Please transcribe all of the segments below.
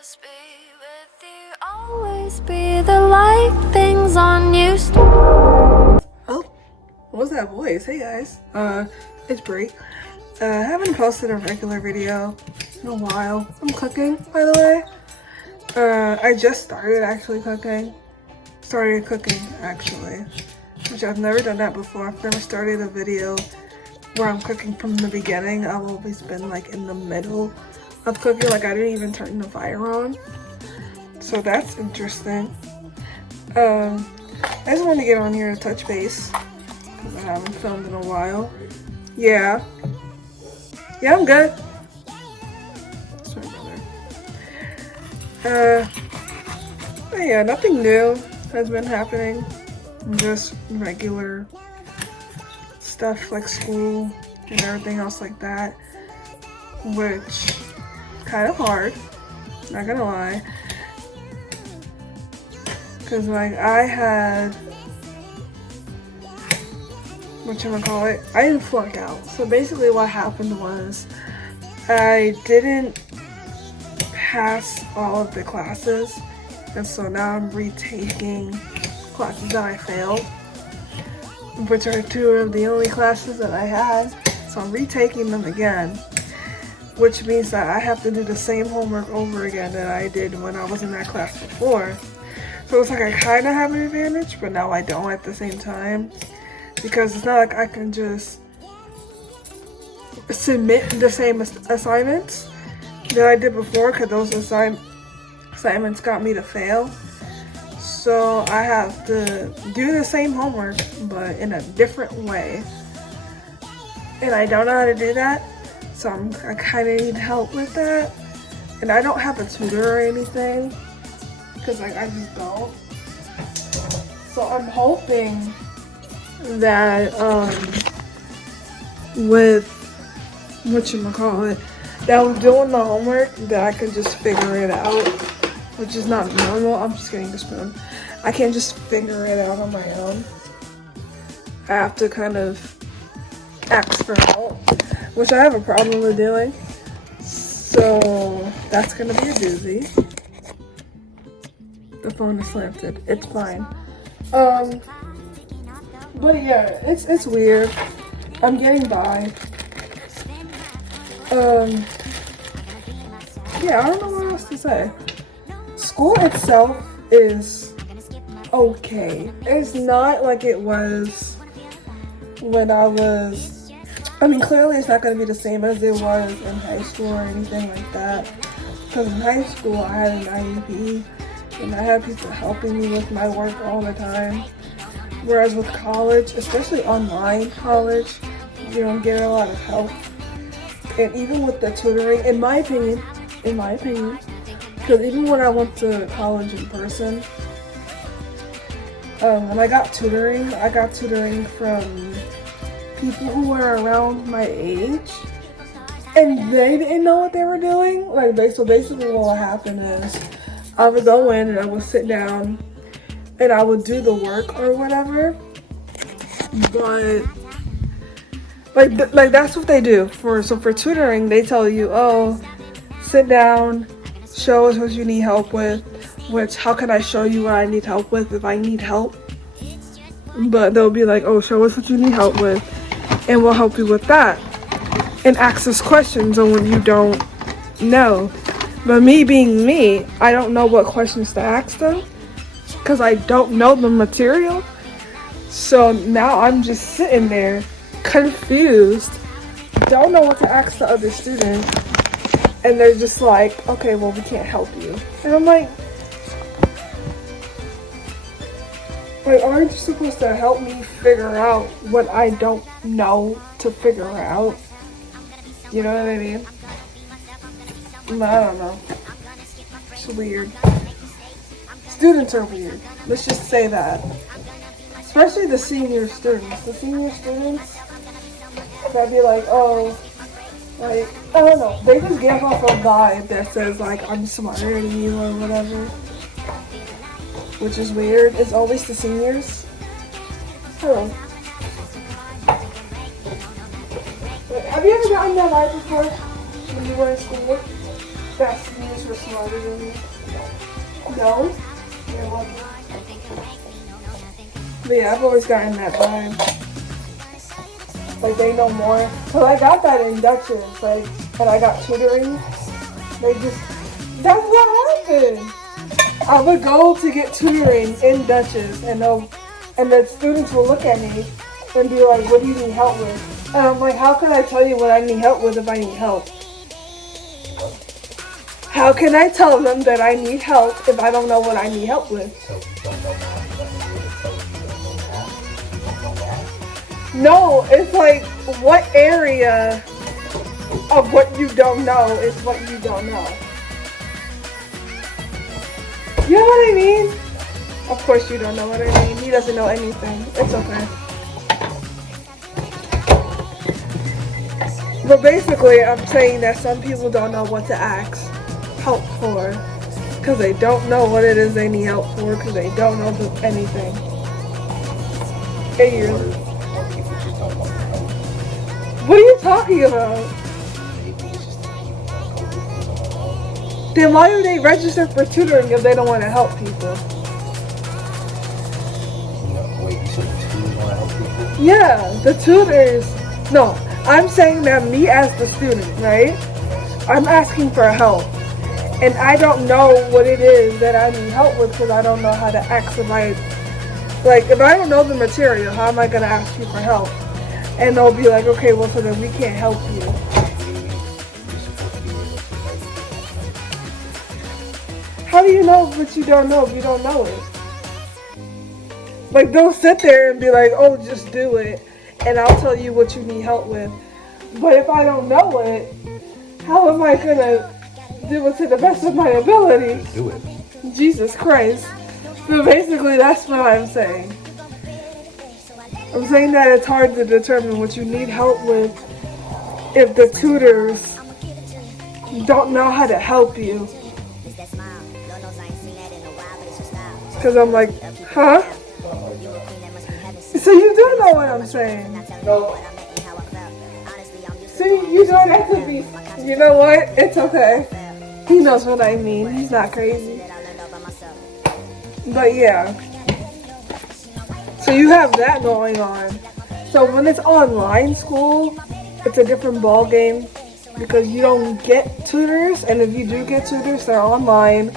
just be with you, always be the light things on you. Oh, what was that voice? Hey guys, it's Brie. I haven't posted a regular video in a while. I'm cooking, by the way. I just started cooking, which I've never done that before. I've never started a video where I'm cooking from the beginning. I've always been like in the middle of cooking, like I didn't even turn the fire on. So that's interesting. I just wanted to get on here to touch base because I haven't filmed in a while. Yeah, I'm good. Sorry, brother. But yeah, nothing new has been happening. Just regular stuff like school and everything else like that, which kind of hard, not gonna lie, because like I had I didn't flunk out. So basically what happened was I didn't pass all of the classes, and so now I'm retaking classes that I failed, which are two of the only classes that I had. So I'm retaking them again, which means that I have to do the same homework over again that I did when I was in that class before. So it's like I kind of have an advantage, but now I don't at the same time, because it's not like I can just submit the same assignments that I did before, because those assignments got me to fail. So I have to do the same homework, but in a different way. And I don't know how to do that. So I kind of need help with that. And I don't have a tutor or anything, because like I just don't. So I'm hoping that with that I'm doing the homework, that I can just figure it out, which is not normal. I'm just getting the spoon. I can't just figure it out on my own. I have to kind of ask for help, which I have a problem with doing. So that's gonna be a doozy. The phone is slanted. It's fine. But yeah, it's weird. I'm getting by. Yeah, I don't know what else to say. School itself is okay. It's not like it was when clearly it's not going to be the same as it was in high school or anything like that. Because in high school I had an IEP and I had people helping me with my work all the time. Whereas with college, especially online college, you don't get a lot of help. And even with the tutoring, in my opinion, because even when I went to college in person, when I got tutoring from people who were around my age, and they didn't know what they were doing. So basically what would happen is I would go in and I would sit down and I would do the work or whatever, but like that's what they do for tutoring. They tell you, oh, sit down, show us what you need help with, which how can I show you what I need help with if I need help? But they'll be like, oh, show us what you need help with and we'll help you with that, and ask us questions on what you don't know. But me being me, I don't know what questions to ask them because I don't know the material. So now I'm just sitting there confused, don't know what to ask the other students, and they're just like, okay, well, we can't help you. And I'm like, aren't you supposed to help me figure out what I don't know to figure out? You know what I mean? I don't know. It's weird. Students are weird. Let's just say that. Especially the senior students. The senior students, that'd be like, oh, like, I don't know. They just give off a vibe that says, like, I'm smarter than you or whatever. Which is weird. It's always the seniors. Hello. Have you ever gotten that vibe before when you were in school? that students were smarter than me. No? Yeah, but yeah, I've always gotten that vibe. Like they know more. Cause I got that in Dutchess. Like when I got tutoring, that's what happened. I would go to get tutoring in Dutchess and the students will look at me and be like, what do you need help with? And I'm like, how can I tell you what I need help with if I need help? How can I tell them that I need help if I don't know what I need help with? So you don't know math, you don't know what to tell you don't know math? You don't know math? No, it's like what area of what you don't know is what you don't know. You know what I mean? Of course you don't know what I mean. He doesn't know anything. It's okay. But basically, I'm saying that some people don't know what to ask help for because they don't know what it is they need help for because they don't know anything. Hey, what are you talking about? Then why do they register for tutoring if they don't want to help people? No, wait, you said the tutors want to help people? Yeah, the tutors. No, I'm saying that me as the student, right? I'm asking for help. And I don't know what it is that I need help with because I don't know how to ask if I don't know the material, how am I going to ask you for help? And they'll be like, okay, well, so then we can't help you. How do you know what you don't know if you don't know it? Like, they'll sit there and be like, oh, just do it, and I'll tell you what you need help with. But if I don't know it, how am I going to do it to the best of my ability? Do it. Jesus Christ. So basically, that's what I'm saying. I'm saying that it's hard to determine what you need help with if the tutors don't know how to help you. Because I'm like, huh? So you do know what I'm saying. No. See, you don't have to be, you know what? It's okay. He knows what I mean. He's not crazy. But yeah. So you have that going on. So when it's online school, it's a different ball game because you don't get tutors, and if you do get tutors, they're online,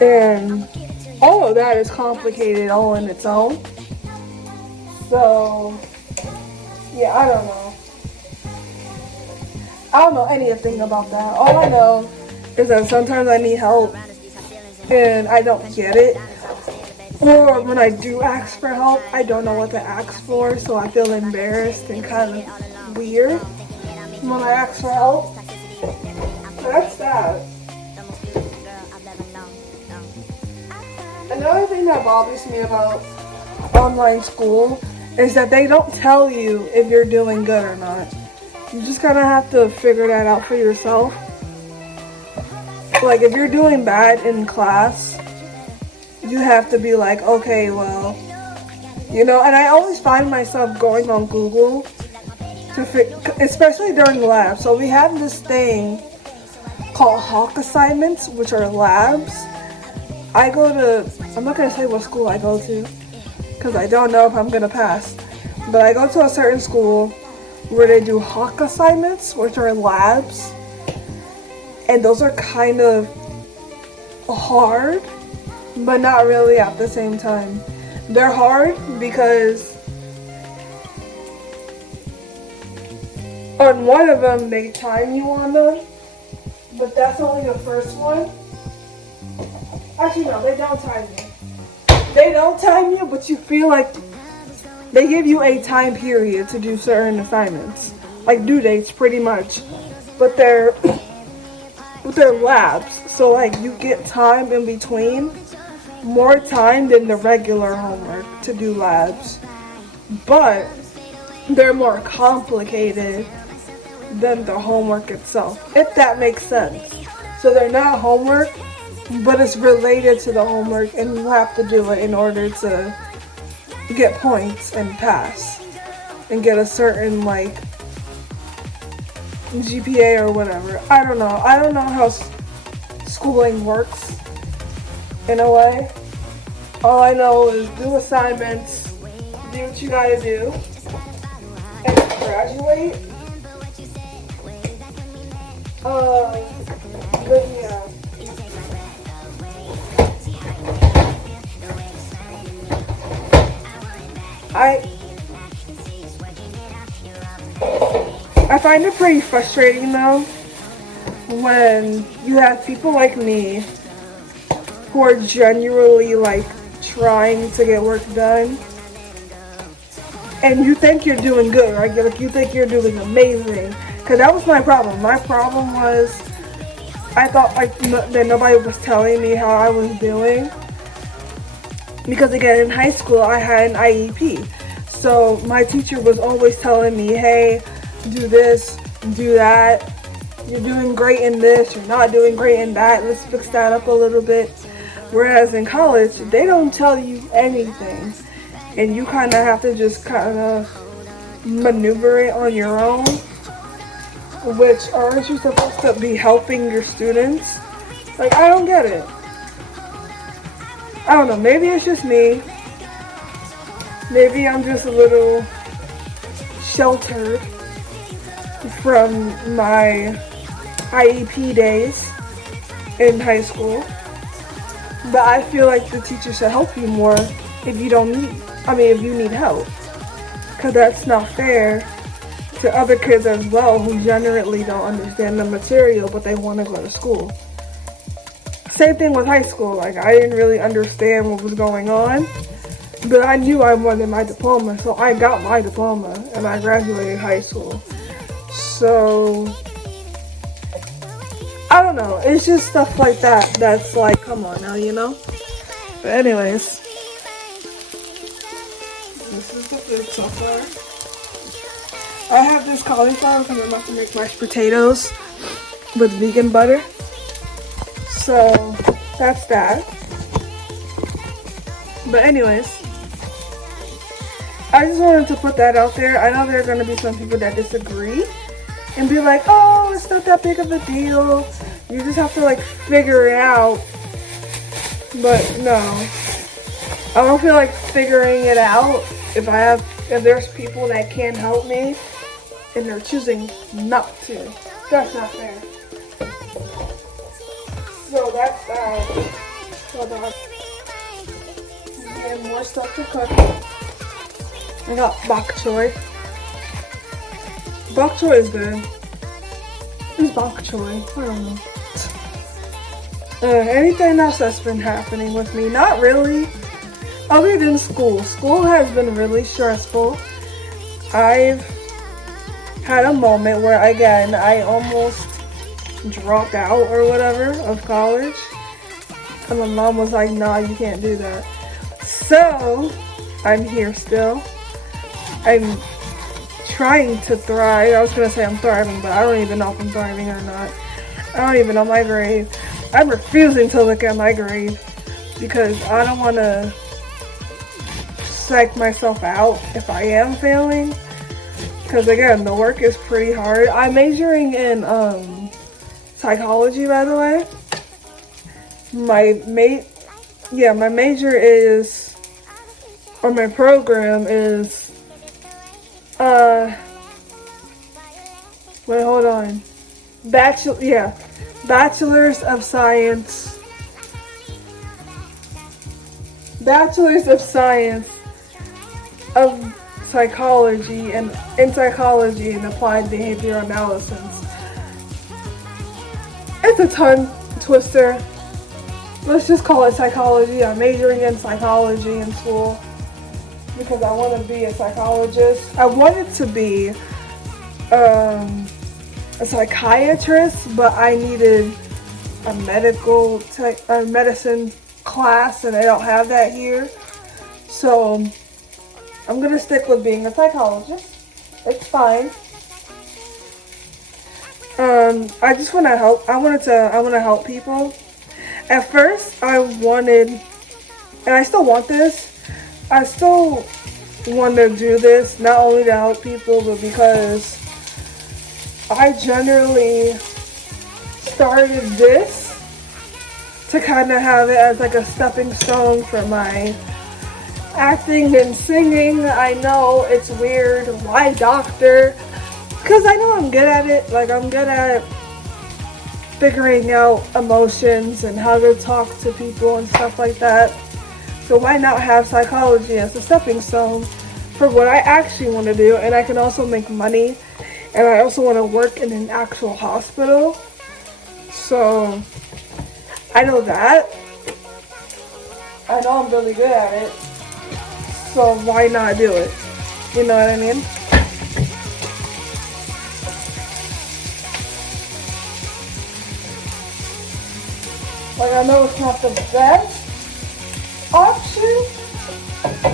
and all of that is complicated all in its own. So yeah, I don't know. I don't know anything about that. All I know is that sometimes I need help and I don't get it. Or when I do ask for help, I don't know what to ask for, so I feel embarrassed and kind of weird when I ask for help. So that's that. Another thing that bothers me about online school is that they don't tell you if you're doing good or not. You just kind of have to figure that out for yourself. Like if you're doing bad in class, you have to be like, okay, well, you know, and I always find myself going on Google especially during labs. So we have this thing called Hawk assignments, which are labs. I'm not going to say what school I go to because I don't know if I'm going to pass. But I go to a certain school where they do Hawk assignments, which are labs. And those are kind of hard, but not really at the same time. They're hard because on one of them, they time you on them, but that's only the first one. Actually, no, they don't time you. They don't time you, but you feel like they give you a time period to do certain assignments. Like due dates, pretty much. But they're labs. So like you get time in between. More time than the regular homework to do labs. But they're more complicated than the homework itself, if that makes sense. So they're not homework, but it's related to the homework, and you have to do it in order to get points and pass and get a certain like GPA or whatever. I don't know how schooling works in a way. All I know is do assignments, do what you gotta do, and graduate. But yeah. I find it pretty frustrating though when you have people like me who are genuinely like trying to get work done and you think you're doing good, right? Like you think you're doing amazing. Cause that was my problem. My problem was I thought like that nobody was telling me how I was doing. Because again, in high school I had an IEP. So my teacher was always telling me, hey, do this, do that. You're doing great in this, you're not doing great in that. Let's fix that up a little bit. Whereas in college, they don't tell you anything. And you kind of have to just kind of maneuver it on your own. Which, aren't you supposed to be helping your students? Like, I don't get it. I don't know, maybe it's just me. Maybe I'm just a little sheltered from my IEP days in high school. But I feel like the teacher should help you more if you if you need help. Because that's not fair to other kids as well who generally don't understand the material but they want to go to school. Same thing with high school. Like, I didn't really understand what was going on, but I knew I wanted my diploma, so I got my diploma and I graduated high school. So I don't know, it's just stuff like that that's like, come on now, you know? But anyways, this is the food so far. I have this cauliflower because I'm about to make mashed potatoes with vegan butter. So that's that. But anyways, I just wanted to put that out there. I know there are going to be some people that disagree and be like, oh, it's not that big of a deal. You just have to like figure it out. But no, I don't feel like figuring it out if there's people that can help me and they're choosing not to. That's not fair. So that's that. Hold on. And more stuff to cook. I got bok choy. Bok choy is good. Who's bok choy? I don't know. Anything else that's been happening with me? Not really. Other than school. School has been really stressful. I've had a moment where, again, I almost dropped out or whatever of college. And my mom was like, nah, you can't do that. So, I'm here still. I'm trying to thrive. I was going to say I'm thriving, but I don't even know if I'm thriving or not. I don't even know my grade. I'm refusing to look at my grade because I don't want to psych myself out if I am failing. Because again, the work is pretty hard. I'm majoring in psychology, by the way. My major is, or my program is, wait, hold on. Bachelor's of Science. Bachelor's of Science of Psychology and in Psychology and Applied Behavior Analysis. It's a tongue twister. Let's just call it psychology. I'm majoring in psychology in school because I want to be a psychologist. I wanted to be a psychiatrist, but I needed a medicine class, and they don't have that here. So I'm gonna stick with being a psychologist. It's fine. I just want to help. I want to help people. At first, I wanted, and I still want this. I still want to do this not only to help people, but because I generally started this to kind of have it as like a stepping stone for my acting and singing. I know it's weird. Why doctor? Because I know I'm good at it. Like, I'm good at figuring out emotions and how to talk to people and stuff like that. So why not have psychology as a stepping stone for what I actually want to do? And I can also make money. And I also want to work in an actual hospital. So I know that. I know I'm really good at it. So why not do it? You know what I mean? Like, I know it's not the best option.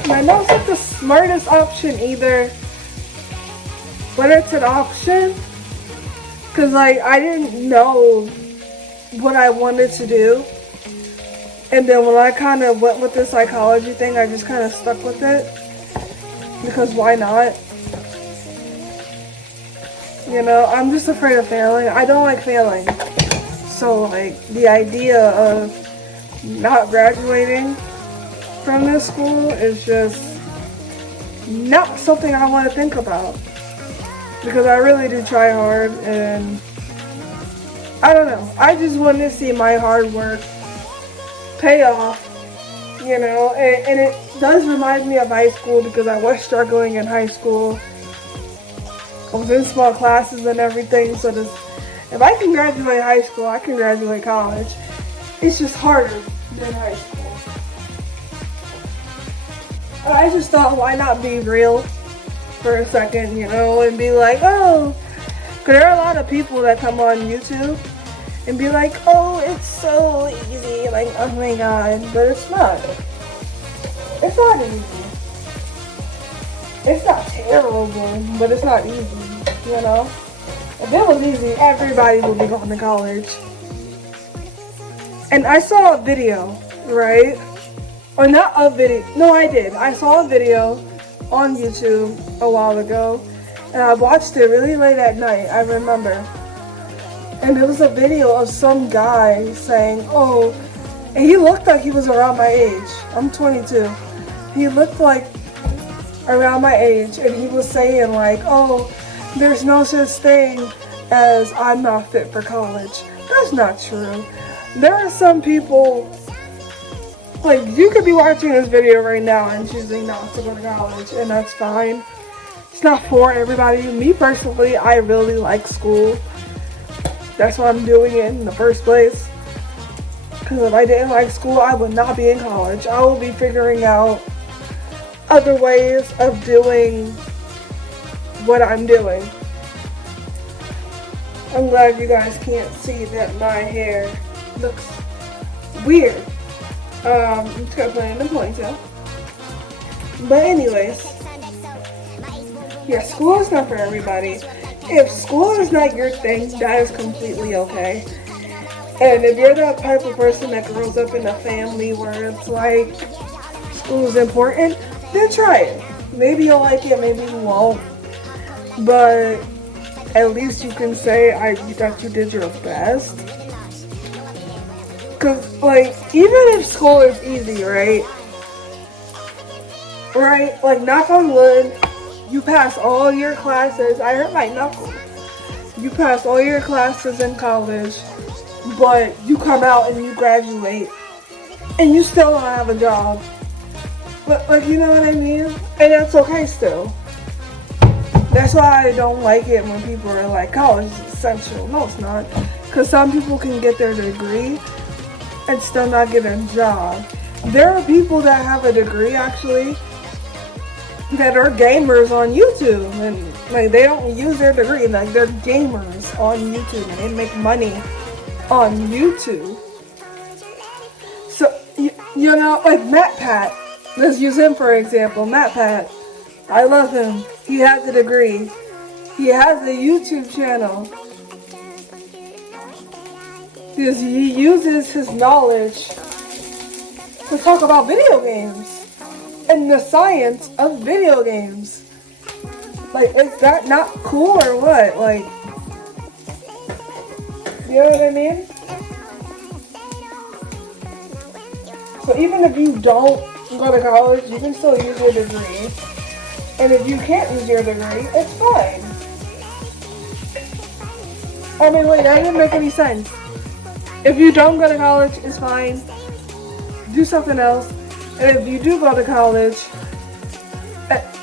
And I know it's not the smartest option either. But it's an option. Because, like, I didn't know what I wanted to do. And then when I kind of went with the psychology thing, I just kind of stuck with it. Because why not? You know, I'm just afraid of failing. I don't like failing. So, like, the idea of not graduating from this school is just not something I want to think about. Because I really do try hard, and I don't know. I just want to see my hard work pay off, you know, and it does remind me of high school because I was struggling in high school. I was in small classes and everything, so if I can graduate high school, I can graduate college. It's just harder than high school. I just thought, why not be real for a second, you know, and be like, oh, because there are a lot of people that come on YouTube and be like, oh, it's so easy, like, oh my god, but it's not. It's not easy. It's not terrible, but it's not easy, you know? If it was easy, everybody would be going to college. And I saw a video, right? Or not a video, no I did. I saw a video on YouTube a while ago, and I watched it really late at night, I remember. And it was a video of some guy saying, oh, and he looked like he was around my age. I'm 22. He looked like around my age, and he was saying like, oh, there's no such thing as I'm not fit for college. That's not true. There are some people, like, you could be watching this video right now and choosing not to go to college, and that's fine. It's not for everybody. Me personally, I really like school. That's why I'm doing it in the first place. Because if I didn't like school, I would not be in college. I will be figuring out other ways of doing what I'm doing. I'm glad you guys can't see that my hair looks weird. I'm just gonna put it in a ponytail. But anyways, yeah, school is not for everybody. If school is not your thing, that is completely okay. And if you're that type of person that grows up in a family where it's like school is important, then try it. Maybe you'll like it, maybe you won't. But at least you can say that you did your best. Because, like, even if school is easy, right? Right? Like, knock on wood, you pass all your classes. I hurt my knuckle. You pass all your classes in college, but you come out and you graduate, and you still don't have a job. But, like, you know what I mean? And that's okay still. That's why I don't like it when people are like, college is essential. No, it's not. Because some people can get their degree and still not get a job. There are people that have a degree, actually, that are gamers on YouTube. And, like, they don't use their degree. Like, they're gamers on YouTube. And they make money on YouTube. So, you know, like Matt Pat. Let's use him for example. Matt Pat. I love him. He has a degree. He has a YouTube channel. Because he uses his knowledge to talk about video games and the science of video games. Like, is that not cool or what? Like, you know what I mean? So even if you don't go to college, you can still use your degree. And if you can't use your degree, it's fine. I mean, wait, that didn't make any sense. If you don't go to college, it's fine. Do something else. And if you do go to college,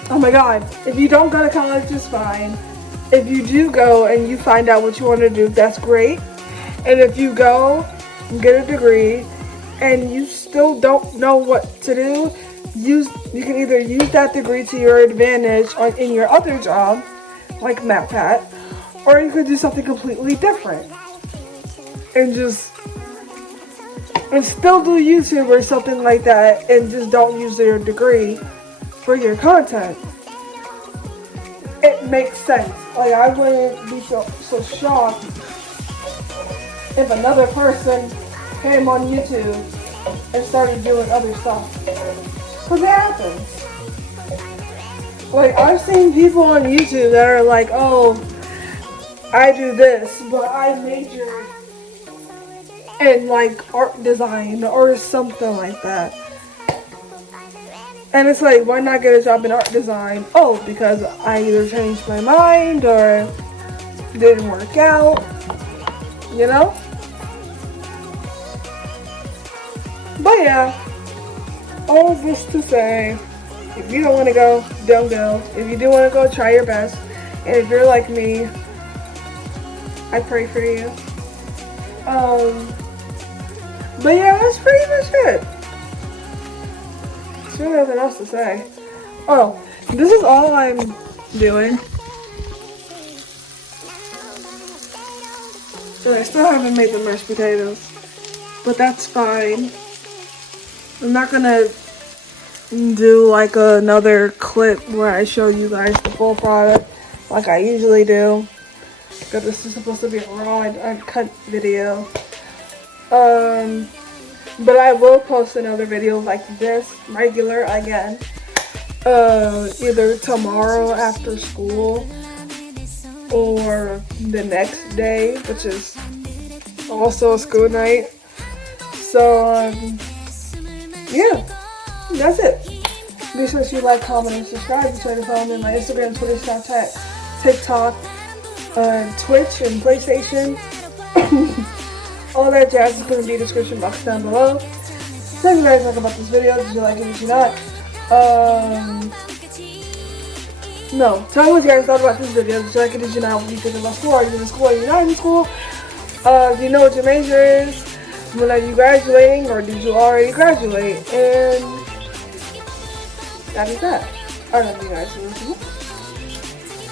oh my god, if you don't go to college, it's fine. If you do go and you find out what you want to do, that's great. And if you go and get a degree and you still don't know what to do, you can either use that degree to your advantage in your other job, like MatPat, or you could do something completely different and still do YouTube or something like that, and just don't use your degree for your content. It makes sense. Like, I wouldn't be so shocked if another person came on YouTube and started doing other stuff. Because it happens. Like, I've seen people on YouTube that are like, oh, I do this, but I majored in like art design or something like that. And it's like, why not get a job in art design? Oh, because I either changed my mind or didn't work out, you know? But yeah, all of this to say, if you don't want to go, don't go. If you do want to go, try your best. And if you're like me, I pray for you. But yeah, that's pretty much it. There's really nothing else to say. Oh, this is all I'm doing. So I still haven't made the mashed potatoes, but that's fine. I'm not gonna do like another clip where I show you guys the full product like I usually do, because this is supposed to be a raw and uncut video. But I will post another video like this, regular again, either tomorrow after school or the next day, which is also a school night. So, yeah, that's it. Be sure to like, comment, and subscribe. Be sure to follow me on my Instagram, Twitter, Snapchat, TikTok, Twitch, and PlayStation. All that jazz is going to be in the description box down below. Tell me guys about this video. Did you like it? Did you not? No. Tell me what you guys thought about this video. Did you like it? Did you not? What do you think about school? Are you in school? Are you not in school? Do you know what your major is? When are you graduating? Or did you already graduate? And that is that. I love you guys.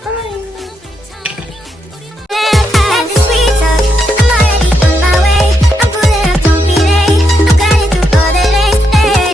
Bye.